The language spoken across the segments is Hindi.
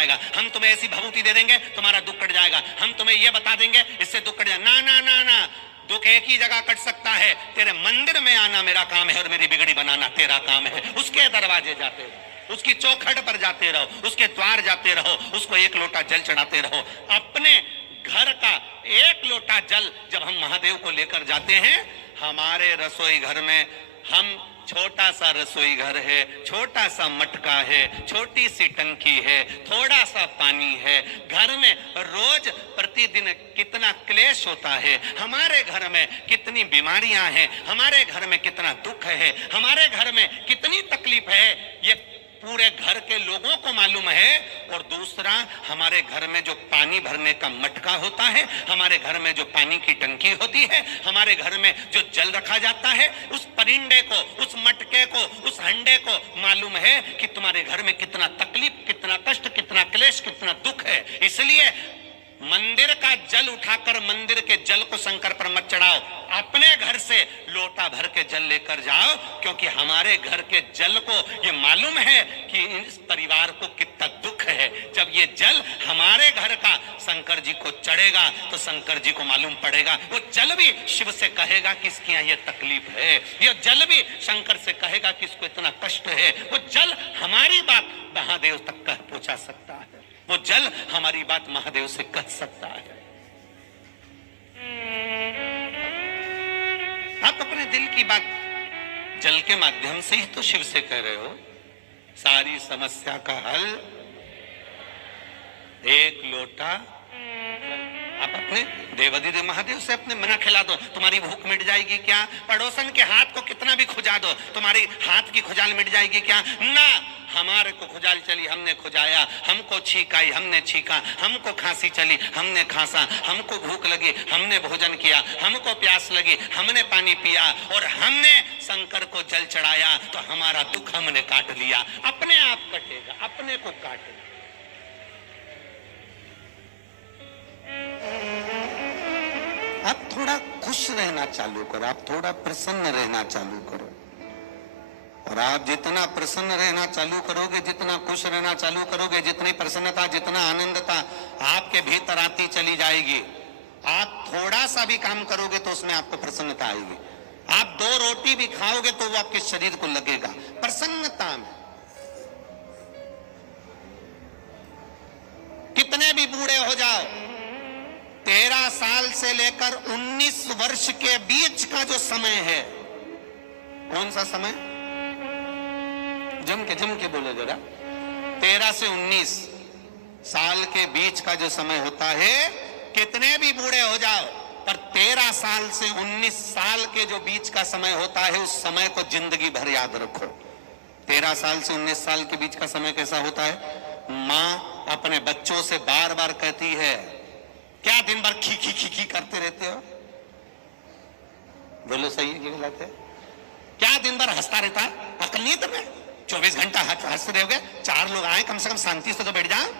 जाएगा, हम तुम्हें ऐसी भभूति दे देंगे तुम्हारा दुख कट जाएगा, हम तुम्हें यह बता देंगे इससे दुख कट जाएगा। ना ना ना ना, दुख एक ही जगह कट सकता है, तेरे मंदिर में आना मेरा काम है और मेरी बिगड़ी बनाना तेरा काम है। उसके दरवाजे जाते रहो, उसकी चौखट पर जाते रहो, उसके द्वार जाते रहो, उसको एक लोटा जल चढ़ाते रहो। अपने घर का एक लोटा जल जब हम महादेव को लेकर जाते हैं, हमारे रसोई घर में हम छोटा सा रसोई घर है, छोटा सा मटका है, छोटी सी टंकी है, थोड़ा सा पानी है, घर में रोज प्रतिदिन कितना क्लेश होता है, हमारे घर में कितनी बीमारियां हैं, हमारे घर में कितना दुख है, हमारे घर में कितनी तकलीफ है, ये पूरे घर के लोगों को मालूम है। और दूसरा, हमारे घर में जो पानी भरने का मटका होता है, हमारे घर में जो पानी की टंकी होती है, हमारे घर में जो जल रखा जाता है, उस परिंदे को, उस मटके को, उस हंडे को मालूम है कि तुम्हारे घर में कितना तकलीफ, कितना कष्ट, कितना क्लेश, कितना दुख है। इसलिए मंदिर का जल उठाकर मंदिर के जल को शंकर पर मत चढ़ाओ, अपने घर से लोटा भर के जल लेकर जाओ, क्योंकि हमारे घर के जल को ये मालूम है कि इस परिवार को कितना दुख है। जब ये जल हमारे घर का शंकर जी को चढ़ेगा तो शंकर जी को मालूम पड़ेगा, वो जल भी शिव से कहेगा कि इसकी यहाँ ये तकलीफ है, ये जल भी शंकर से कहेगा कि इसको इतना कष्ट है। वो जल हमारी बात महादेव तक कह पहुंचा सकता है, वो जल हमारी बात महादेव से कह सकता है। आप अपने दिल की बात जल के माध्यम से ही तो शिव से कह रहे हो। सारी समस्या का हल एक लोटा, आप अपने देवाधिदेव महादेव से अपने मना खिला दो, तुम्हारी भूख मिट जाएगी क्या? पड़ोसन के हाथ को कितना भी खुजा दो, तुम्हारी हाथ की खुजाल मिट जाएगी क्या? ना, हमारे को खुजाल चली, हमने खुजाया, हमको छींक आई, हमने छींका, हमको खांसी चली, हमने खांसा, हमको भूख लगी, हमने भोजन किया, हमको प्यास लगी, हमने पानी पिया और हमने शंकर को जल चढ़ाया, तो हमारा दुख हमने काट लिया। अपने आप कटेगा, अपने को काटेगा। आप थोड़ा खुश रहना चालू करो, आप थोड़ा प्रसन्न रहना चालू करो, और आप जितना प्रसन्न रहना चालू करोगे, जितना खुश रहना चालू करोगे, जितनी प्रसन्नता, जितना आनंदता आपके भीतर आती चली जाएगी। आप थोड़ा सा भी काम करोगे तो उसमें आपको प्रसन्नता आएगी। आप 2 रोटी भी खाओगे तो वो आपके शरीर को लगेगा प्रसन्नता में। कितने भी बूढ़े हो जाओ, 13 साल से लेकर 19 वर्ष के बीच का जो समय है, कौन सा समय? जम के बोलो जरा। 13 से 19 साल के बीच का जो समय होता है, कितने भी बूढ़े हो जाओ, पर 13 साल से 19 साल के जो बीच का समय होता है, उस समय को जिंदगी भर याद रखो। 13 साल से 19 साल के बीच का समय कैसा होता है? माँ अपने बच्चों से बार बार कहती है, क्या दिन भर खी खी खी खी करते रहते हो? बोलो सही है कि गलत है? क्या दिन भर हंसता रहता है? अकल नहीं है तुम्हें? 24 घंटा हंसते रहोगे? 4 लोग आए, कम से कम शांति से तो बैठ जाओ।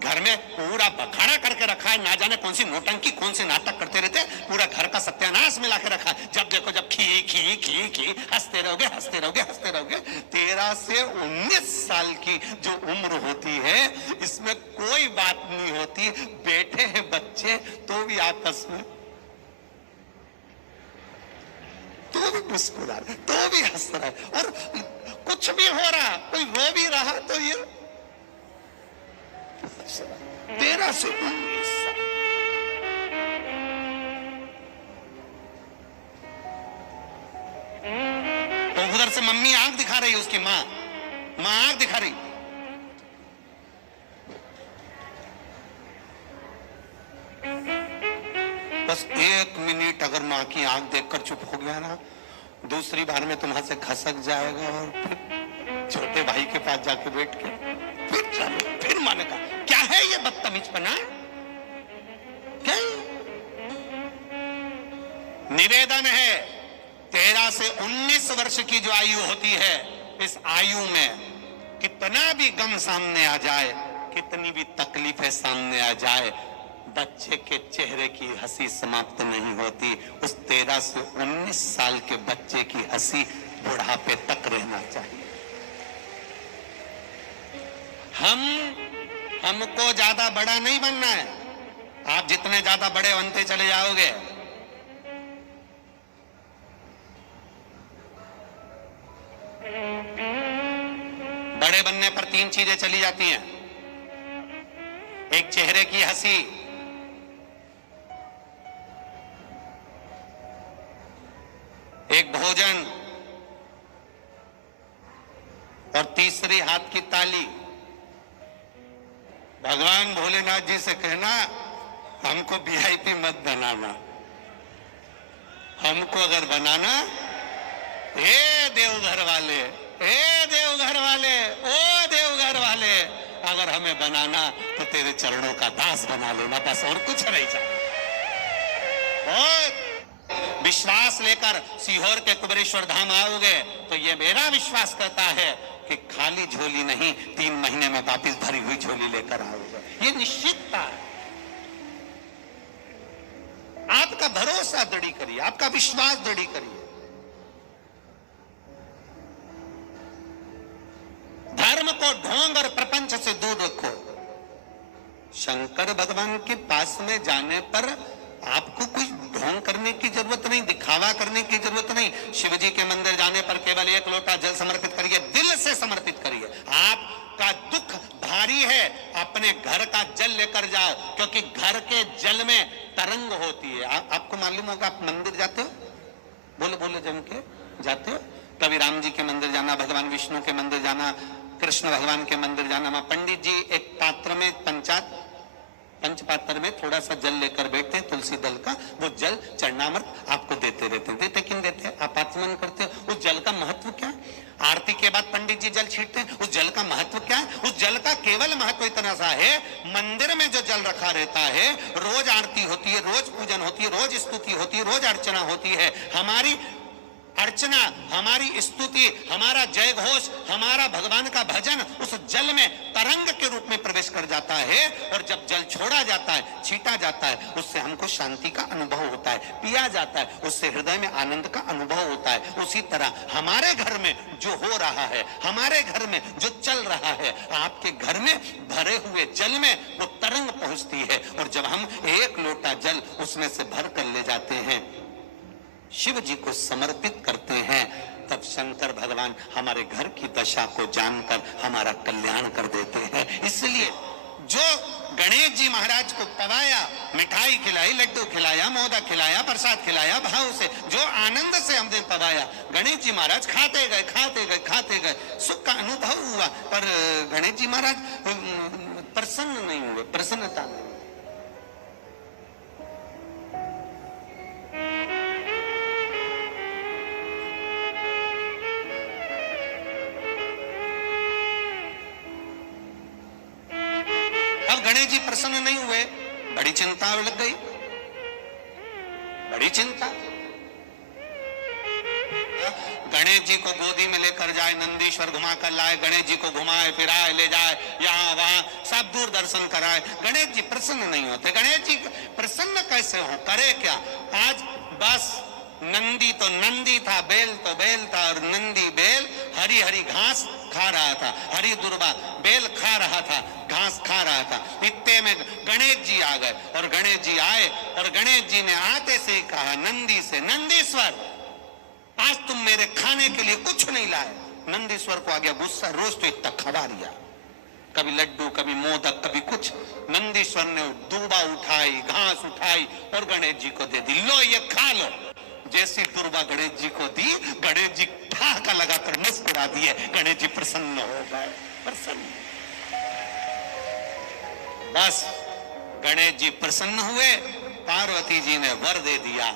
घर में पूरा बखाड़ा करके रखा है, ना जाने कौन सी नौटंकी, कौन से नाटक करते रहते, पूरा घर का सत्यानाश मिला के रखा है। जब देखो जब खी खी खी खी हंसते रहोगे, हंसते रहोगे, हंसते रहोगे। 13 से 19 साल की जो उम्र होती है, इसमें कोई बात नहीं होती। बैठे हैं बच्चे तो भी आपस में, तो भी मुस्कुरा रहे, तो भी हंस रहा है, और कुछ भी हो रहा, कोई रो भी रहा तो ये 13 से 19 साल। तो उधर से मम्मी आंख दिखा रही है, उसकी माँ आंख दिखा रही। बस 1 मिनट अगर माँ की आंख देखकर चुप हो गया ना, दूसरी बार में तुम्हारे से खसक जाएगा, और फिर छोटे भाई के पास जाके बैठ के फिर चलो, फिर माने का क्या है ये बदतमीजपना? क्या निवेदन है, 13 से 19 वर्ष की जो आयु होती है, इस आयु में कितना भी गम सामने आ जाए, कितनी भी तकलीफें सामने आ जाए, बच्चे के चेहरे की हंसी समाप्त नहीं होती। उस 13 से 19 साल के बच्चे की हंसी बुढ़ापे तक रहना चाहिए। हम हमको ज्यादा बड़ा नहीं बनना है। आप जितने ज्यादा बड़े बनते चले जाओगे, बड़े बनने पर तीन चीजें चली जाती हैं। एक चेहरे की हंसी, एक भोजन, और तीसरी हाथ की ताली। भगवान भोलेनाथ जी से कहना हमको वीआईपी मत बनाना, हमको अगर बनाना, हे देवघर वाले, हे देवघर वाले, ओ देवघर वाले, अगर हमें बनाना तो तेरे चरणों का दास बना लेना, बस और कुछ नहीं चाहिए। और विश्वास लेकर सीहोर के कुबेरेश्वर धाम आओगे तो ये मेरा विश्वास करता है कि खाली झोली नहीं, 3 महीने में वापिस भरी हुई झोली लेकर आओगे, ये निश्चितता है। आपका भरोसा दृढ़ी करिए, आपका विश्वास दृढ़ी करिए। धर्म को ढोंग और प्रपंच से दूर रखो। शंकर भगवान के पास में जाने पर आपको कुछ ढोंग करने की जरूरत नहीं, दिखावा करने की जरूरत नहीं। शिव जी के मंदिर जाने पर केवल 1 लोटा जल समर्पित करिए, दिल से समर्पित करिए। आपका दुख भारी है, अपने घर का जल लेकर जाओ, क्योंकि घर के जल में तरंग होती है। आपको मालूम होगा, आप मंदिर जाते हो, बोलो बोलो जम के जाते हो, कभी राम जी के मंदिर जाना, भगवान विष्णु के मंदिर जाना, कृष्ण भगवान के मंदिर जाना, वहां पंडित जी एक पात्र में पंच पात्र में थोड़ा सा जल लेकर बैठते हैं, तुलसी दल का, वो जल चरणामृत आपको देते रहते हैं। देते किन देते हैं? आप आत्मन करते हो। उस जल का महत्व क्या है? आरती के बाद पंडित जी जल छींटते हैं, उस जल का महत्व क्या है? उस जल का केवल महत्व इतना सा है, मंदिर में जो जल रखा रहता है, रोज आरती होती है, रोज पूजन होती है, रोज स्तुति होती है, रोज अर्चना होती है। हमारी अर्चना, हमारी स्तुति, हमारा जय घोष, हमारा भगवान का भजन उस जल में तरंग के रूप में प्रवेश कर जाता है। और जब जल छोड़ा जाता है, छीटा जाता है, उससे हमको शांति का अनुभव होता है। पिया जाता है, उससे हृदय में आनंद का अनुभव होता है। उसी तरह हमारे घर में जो हो रहा है, हमारे घर में जो चल रहा है, आपके घर में भरे हुए जल में वो तरंग पहुंचती है। और जब हम 1 लोटा जल उसमें से भर कर ले जाते हैं, शिव जी को समर्पित करते हैं, तब शंकर भगवान हमारे घर की दशा को जानकर हमारा कल्याण कर देते हैं। इसलिए जो गणेश जी महाराज को पवाया, मिठाई खिलाई, लड्डू खिलाया, मोदक खिलाया, प्रसाद खिलाया, भाव से जो आनंद से हमने पवाया, गणेश जी महाराज खाते गए, खाते गए, खाते गए, सुख का अनुभव हुआ। पर गणेश जी महाराज प्रसन्न नहीं हुए, प्रसन्नता नहीं। गणेश जी प्रसन्न नहीं हुए, बड़ी चिंता लग गई, बड़ी चिंता। गणेश जी को गोदी में लेकर जाए, नंदीश्वर घुमा कर लाए, गणेश जी को घुमाए फिराए ले जाए, यहाँ वहां सब दूर दर्शन कराए, गणेश जी प्रसन्न नहीं होते। गणेश जी प्रसन्न कैसे हो, करे क्या? आज बस नंदी तो नंदी था, बेल तो बेल था, और नंदी बेल हरी हरी घास खा रहा था, हरी दुर्बा बेल खा रहा था, घास खा रहा था। इतने में गणेश जी आ गए, और गणेश जी आए और गणेश जी ने आते से ही कहा नंदी से, नंदीश्वर आज तुम मेरे खाने के लिए कुछ नहीं लाए। नंदीश्वर को आ गया गुस्सा, रोज तो इतना खवा दिया, कभी लड्डू, कभी मोदक, कभी कुछ। नंदीश्वर ने दुर्बा उठाई, घास उठाई और गणेश जी को दे दी, लो ये खा लो। जैसी दुर्बा गणेश जी को दी, गणेश जी ठहाका लगाकर मुस्कुरा दिए, गणेश जी प्रसन्न हो गए, प्रसन्न। बस गणेश जी प्रसन्न हुए, पार्वती जी ने वर दे दिया,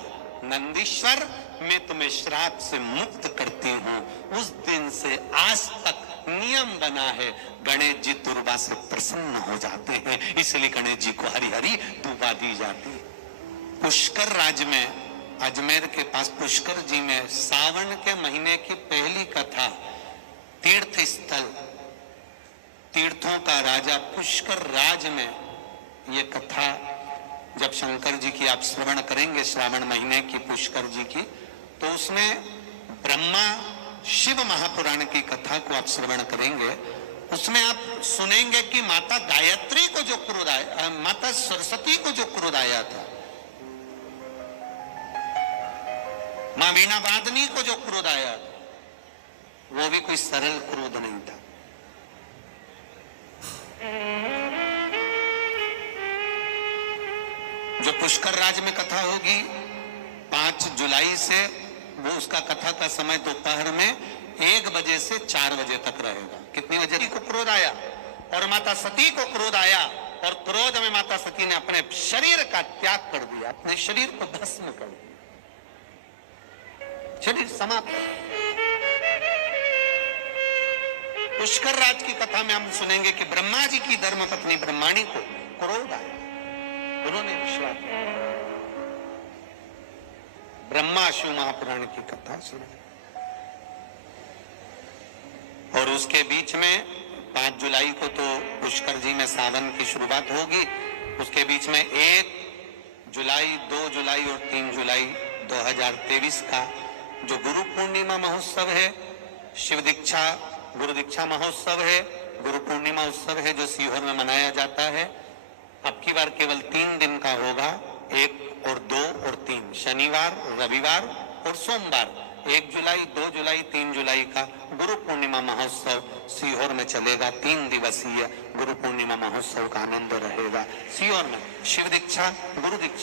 नंदीश्वर मैं तुम्हें श्राप से मुक्त करती हूं। उस दिन से आज तक नियम बना है, गणेश जी दुर्बा से प्रसन्न हो जाते हैं, इसलिए गणेश जी को हरी हरी दुर्बा दी जाती है। पुष्कर राज्य में, अजमेर के पास पुष्कर जी में, सावन के महीने की पहली कथा, तीर्थ स्थल, तीर्थों का राजा पुष्कर राज में ये कथा जब शंकर जी की आप श्रवण करेंगे, श्रावण महीने की पुष्कर जी की, तो उसमें ब्रह्मा शिव महापुराण की कथा को आप श्रवण करेंगे। उसमें आप सुनेंगे कि माता गायत्री जो क्रोध आया, माता सरस्वती को जो क्रोध आया था, मां वीणा वादनी को जो क्रोध आया, वो भी कोई सरल क्रोध नहीं था। जो पुष्कर राज में कथा होगी 5 जुलाई से, वो उसका कथा का समय दोपहर में 1 बजे से 4 बजे तक रहेगा। कितनी बजे को क्रोध आया? और माता सती को क्रोध आया, और क्रोध में माता सती ने अपने शरीर का त्याग कर दिया, अपने शरीर को भस्म कर दिया, शरीर समाप्त। पुष्कर राज की कथा में हम सुनेंगे कि ब्रह्मा जी की धर्मपत्नी ब्रह्माणी को क्रोध आया, उन्होंने विश्वास किया। ब्रह्मा शिव महापुराण की कथा सुने। और उसके बीच में 5 जुलाई को तो पुष्कर जी में सावन की शुरुआत होगी। उसके बीच में 1 जुलाई, 2 जुलाई और 3 जुलाई 2023 का जो गुरु पूर्णिमा महोत्सव है, शिव दीक्षा गुरु दीक्षा महोत्सव है, गुरु पूर्णिमा उत्सव है, जो सीहोर में मनाया जाता है। अब की बार केवल 3 दिन का होगा, 1 और 2 और 3, शनिवार, रविवार और सोमवार। 1 जुलाई, 2 जुलाई, 3 जुलाई का गुरु पूर्णिमा महोत्सव सीहोर में चलेगा। 3 दिवसीय गुरु पूर्णिमा महोत्सव का आनंद रहेगा सीहोर में। शिव दीक्षा, गुरु दीक्षा